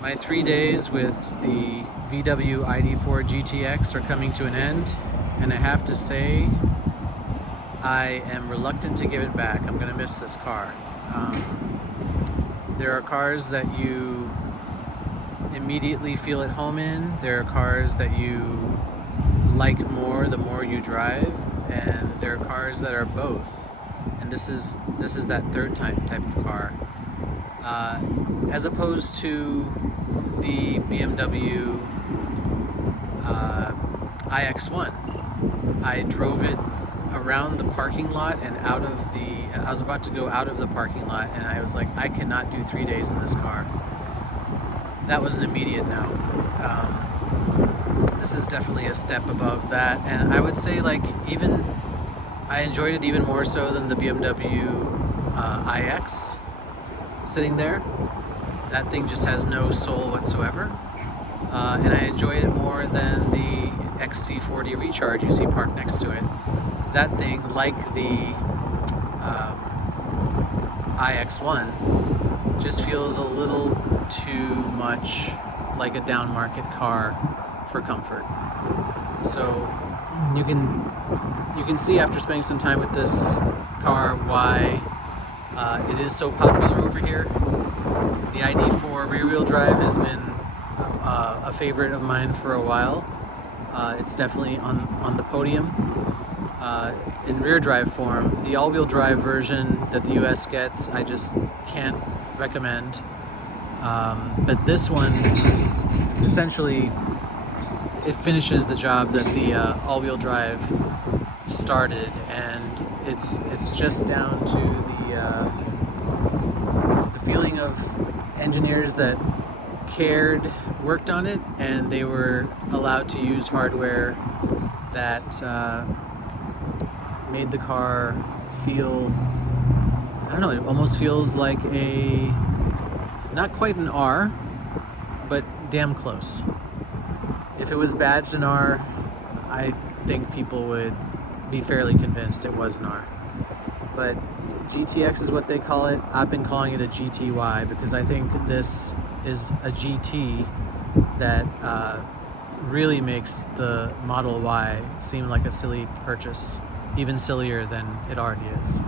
My 3 days with the VW ID4 GTX are coming to an end, and I have to say I am reluctant to give it back. I'm going to miss this car. There are cars that you immediately feel at home in. There are cars that you like more the more you drive, and there are cars that are both. And this is that third type of car. As opposed to the BMW iX1. I drove it around the parking lot and out of the, I was about to go out of the parking lot, and I was like, I cannot do 3 days in this car. That was an immediate no. This is definitely a step above that, and I would say, like, even I enjoyed it even more so than the BMW iX sitting there. That thing just has no soul whatsoever, and I enjoy it more than the XC40 Recharge you see parked next to it. That thing, like the iX1, just feels a little too much like a down market car for comfort. So you can see after spending some time with this car why it is so popular over here. The ID4 rear-wheel drive has been a favorite of mine for a while. It's definitely on the podium. In rear drive form, the all-wheel drive version that the US gets, I just can't recommend. But this one, essentially, it finishes the job that the all-wheel drive started, and it's just down to the feeling of engineers that cared, worked on it, and they were allowed to use hardware that made the car feel, I don't know, it almost feels like a, not quite an R, but damn close. If it was badged an R, I think people would be fairly convinced it was an R. But GTX is what they call it. I've been calling it a GTY because I think this is a GT that really makes the Model Y seem like a silly purchase, even sillier than it already is.